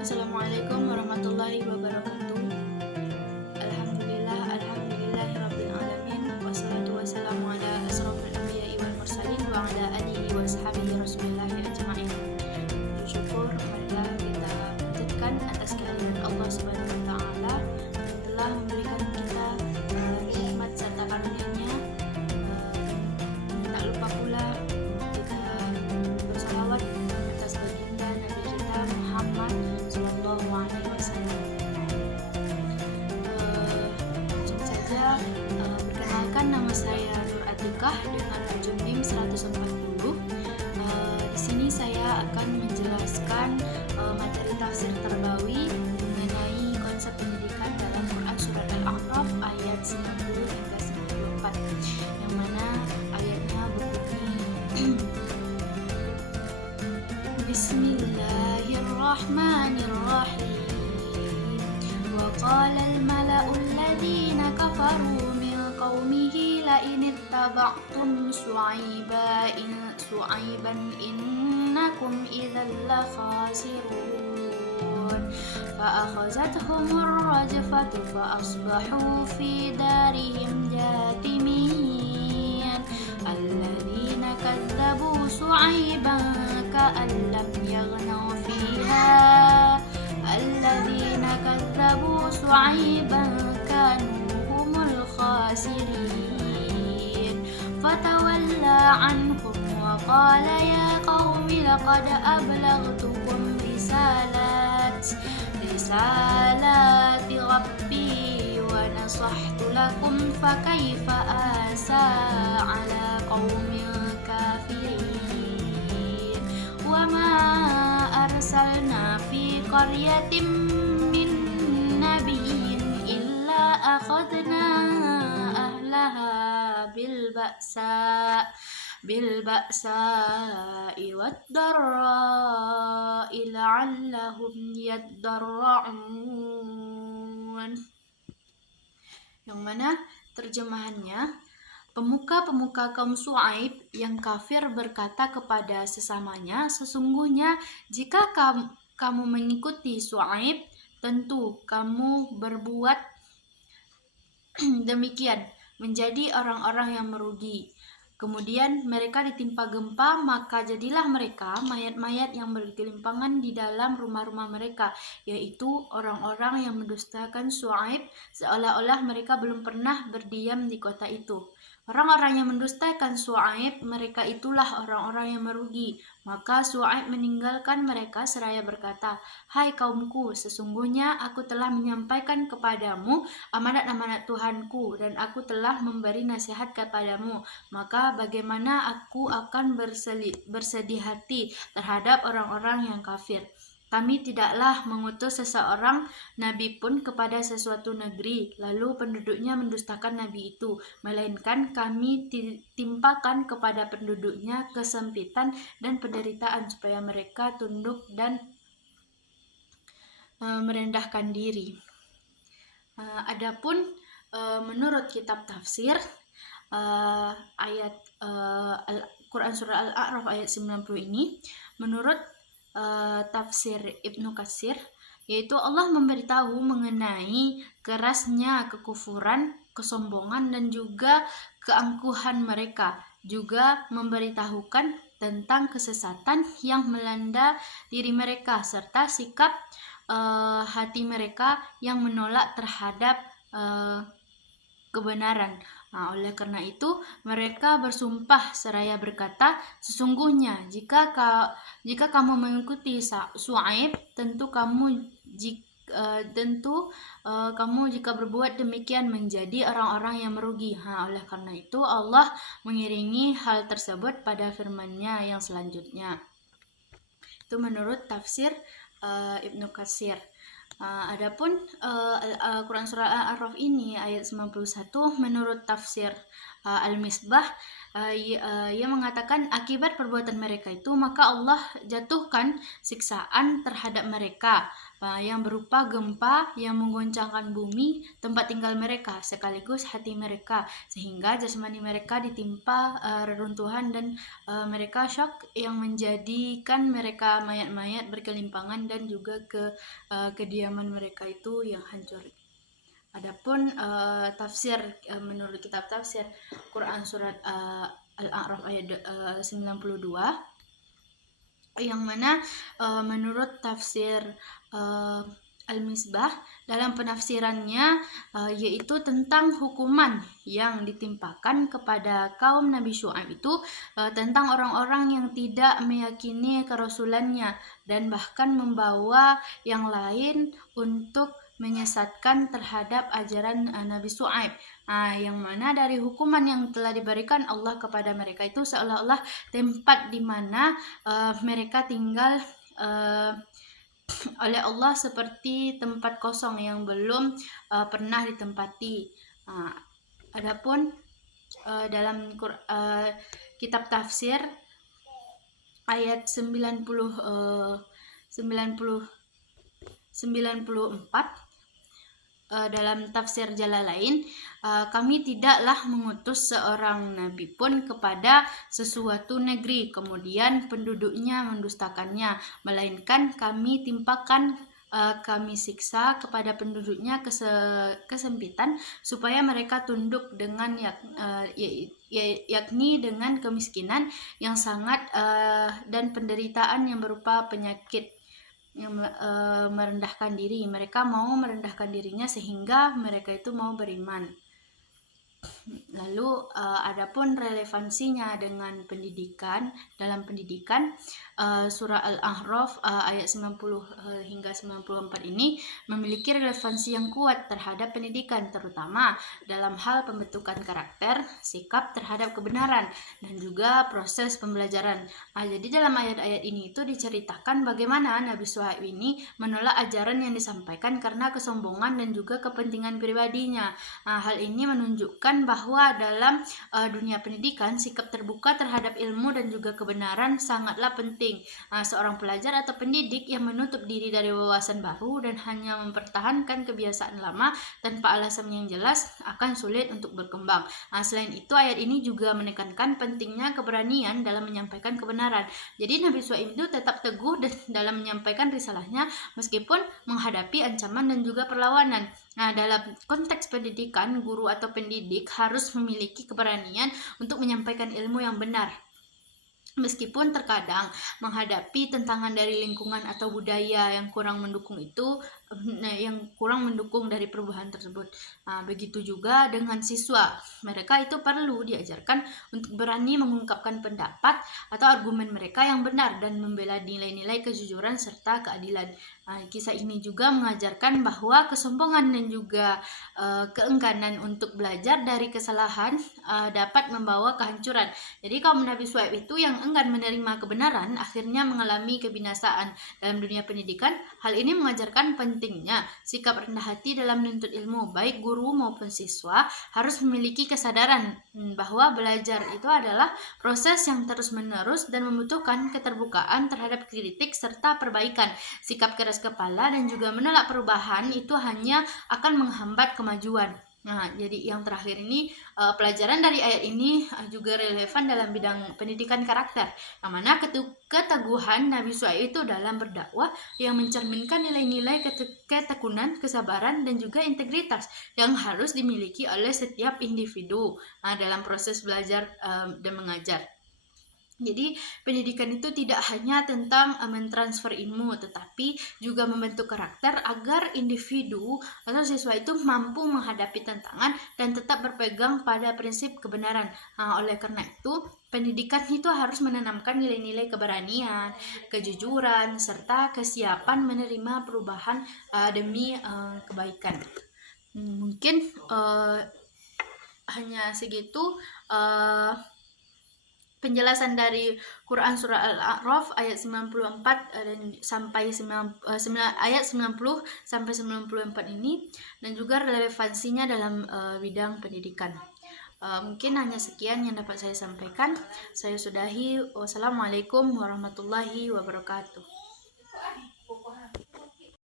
Assalamualaikum warahmatullahi wabarakatuh. Alhamdulillahirabbil alamin wassalatu wassalamu ala asrofil anbiya'i wal mursalin wa ala alihi wa sahbihi rasulillahi ajma'in. Bersyukur marilah kita panjatkan atas kehadiran Allah Subhanahu wa taala yang telah memberikan kita nikmat serta karunia-Nya. Tak lupa pula kita bersalawat atas baginda Nabi kita Muhammad sallallahu alaihi wasallam. Langsung saja, perkenalkan, nama saya Nur Atikah dengan ujung NIM 140. Di sini saya akan menjelaskan materi tafsir terbawi mengenai konsep pendidikan dalam Quran Surat Al-A'raf ayat 90 hingga 94, yang mana ayatnya berbunyi Bismillahirrahmanirrahim. وقال الملأ الذين كفروا من قومه لئن اتبعتم شعيبا إنكم إذا لخاسرون فأخذتهم الرجفة فأصبحوا في دارهم جاثمين الذين كذبوا شعيبا كأن لم يغنوا فيها الذين كذبوا شعيبا كانوا هم الخاسرين فتولى عنهم وقال يا قوم لقد أبلغتكم رسالات ربي ونصحت لكم فكيف آسى على قوم كافرين وما أرسلنا في قرية من نبي إلا أخذنا أهلها بالبأساء والضراء لعلهم يضرعون. Yang mana terjemahannya, pemuka-pemuka kaum Syuaib yang kafir berkata kepada sesamanya, sesungguhnya jika kamu mengikuti Syuaib, tentu kamu berbuat demikian, menjadi orang-orang yang merugi. Kemudian mereka ditimpa gempa, maka jadilah mereka mayat-mayat yang bergelimpangan di dalam rumah-rumah mereka, yaitu orang-orang yang mendustakan Syuaib, seolah-olah mereka belum pernah berdiam di kota itu. Orang-orang yang mendustakan Syuaib, mereka itulah orang-orang yang merugi. Maka Syuaib meninggalkan mereka seraya berkata, hai kaumku, sesungguhnya aku telah menyampaikan kepadamu amanat-amanat Tuhanku, dan aku telah memberi nasihat kepadamu. Maka bagaimana aku akan bersedih hati terhadap orang-orang yang kafir? Kami tidaklah mengutus seseorang nabi pun kepada sesuatu negeri, lalu penduduknya mendustakan nabi itu, melainkan kami timpakan kepada penduduknya kesempitan dan penderitaan supaya mereka tunduk dan merendahkan diri. Adapun menurut kitab tafsir, ayat Quran Surah Al-A'raf ayat 90 ini, menurut tafsir Ibnu Katsir, yaitu Allah memberitahu mengenai kerasnya kekufuran, kesombongan, dan juga keangkuhan mereka, juga memberitahukan tentang kesesatan yang melanda diri mereka serta sikap hati mereka yang menolak terhadap kebenaran. Oleh karena itu mereka bersumpah seraya berkata, sesungguhnya jika kamu mengikuti Syuaib, tentu kamu jika berbuat demikian menjadi orang-orang yang merugi. Oleh karena itu Allah mengiringi hal tersebut pada firman-Nya yang selanjutnya. Itu menurut tafsir Ibnu Katsir. Adapun Quran Surah Al-A'raf ini ayat 91 menurut tafsir Al-Misbah, ia mengatakan akibat perbuatan mereka itu maka Allah jatuhkan siksaan terhadap mereka yang berupa gempa yang menggoncangkan bumi tempat tinggal mereka sekaligus hati mereka sehingga jasmani mereka ditimpa reruntuhan dan mereka syok yang menjadikan mereka mayat-mayat berkelimpangan dan juga kediaman mereka itu yang hancur. Adapun tafsir menurut kitab tafsir Quran surat Al-A'raf ayat 92 yang mana menurut tafsir Al-Misbah dalam penafsirannya yaitu tentang hukuman yang ditimpakan kepada kaum Nabi Syuaib itu tentang orang-orang yang tidak meyakini kerasulannya dan bahkan membawa yang lain untuk menyesatkan terhadap ajaran Nabi Syuaib. Yang mana dari hukuman yang telah diberikan Allah kepada mereka itu seolah-olah tempat di mana mereka tinggal oleh Allah seperti tempat kosong yang belum pernah ditempati. Adapun dalam kitab tafsir ayat 94 dalam tafsir Jalalain, kami tidaklah mengutus seorang nabi pun kepada sesuatu negeri kemudian penduduknya mendustakannya, melainkan kami timpakan kami siksa kepada penduduknya kesempitan supaya mereka tunduk dengan yakni dengan kemiskinan yang sangat dan penderitaan yang berupa penyakit yang merendahkan diri. Mereka mau merendahkan dirinya sehingga mereka itu mau beriman. Lalu adapun relevansinya dengan pendidikan, dalam pendidikan surah Al-A'raf ayat 90 hingga 94 ini memiliki relevansi yang kuat terhadap pendidikan, terutama dalam hal pembentukan karakter, sikap terhadap kebenaran dan juga proses pembelajaran. Jadi dalam ayat-ayat ini itu diceritakan bagaimana Nabi Syuaib ini menolak ajaran yang disampaikan karena kesombongan dan juga kepentingan pribadinya. Hal ini menunjukkan bahwa dalam dunia pendidikan sikap terbuka terhadap ilmu dan juga kebenaran sangatlah penting. Seorang pelajar atau pendidik yang menutup diri dari wawasan baru dan hanya mempertahankan kebiasaan lama tanpa alasan yang jelas akan sulit untuk berkembang. Selain itu ayat ini juga menekankan pentingnya keberanian dalam menyampaikan kebenaran. Jadi Nabi Syuaib itu tetap teguh dalam menyampaikan risalahnya meskipun menghadapi ancaman dan juga perlawanan. Dalam konteks pendidikan, guru atau pendidik harus memiliki keberanian untuk menyampaikan ilmu yang benar. Meskipun terkadang menghadapi tantangan dari lingkungan atau budaya yang kurang mendukung dari perubahan tersebut. Begitu juga dengan siswa, mereka itu perlu diajarkan untuk berani mengungkapkan pendapat atau argumen mereka yang benar dan membela nilai-nilai kejujuran serta keadilan. Kisah ini juga mengajarkan bahwa kesombongan dan juga keengganan untuk belajar dari kesalahan dapat membawa kehancuran. Jadi kaum Nabi Syuaib itu yang enggan menerima kebenaran akhirnya mengalami kebinasaan. Dalam dunia pendidikan, hal ini mengajarkan pentingnya sikap rendah hati dalam menuntut ilmu. Baik guru maupun siswa harus memiliki kesadaran bahwa belajar itu adalah proses yang terus-menerus dan membutuhkan keterbukaan terhadap kritik serta perbaikan. Sikap keras kepala dan juga menolak perubahan itu hanya akan menghambat kemajuan. Jadi yang terakhir ini pelajaran dari ayat ini juga relevan dalam bidang pendidikan karakter, yang mana keteguhan Nabi Syuaib itu dalam berdakwah yang mencerminkan nilai-nilai ketekunan, kesabaran dan juga integritas yang harus dimiliki oleh setiap individu dalam proses belajar dan mengajar. Jadi pendidikan itu tidak hanya tentang mentransfer ilmu, tetapi juga membentuk karakter agar individu atau siswa itu mampu menghadapi tantangan dan tetap berpegang pada prinsip kebenaran. Oleh karena itu, pendidikan itu harus menanamkan nilai-nilai keberanian, kejujuran, serta kesiapan menerima perubahan demi kebaikan. Mungkin hanya segitu penjelasan dari Quran surah Al-A'raf ayat 94 dan sampai ayat 90 sampai 94 ini, dan juga relevansinya dalam bidang pendidikan. Mungkin hanya sekian yang dapat saya sampaikan. Saya sudahi. Wassalamualaikum warahmatullahi wabarakatuh.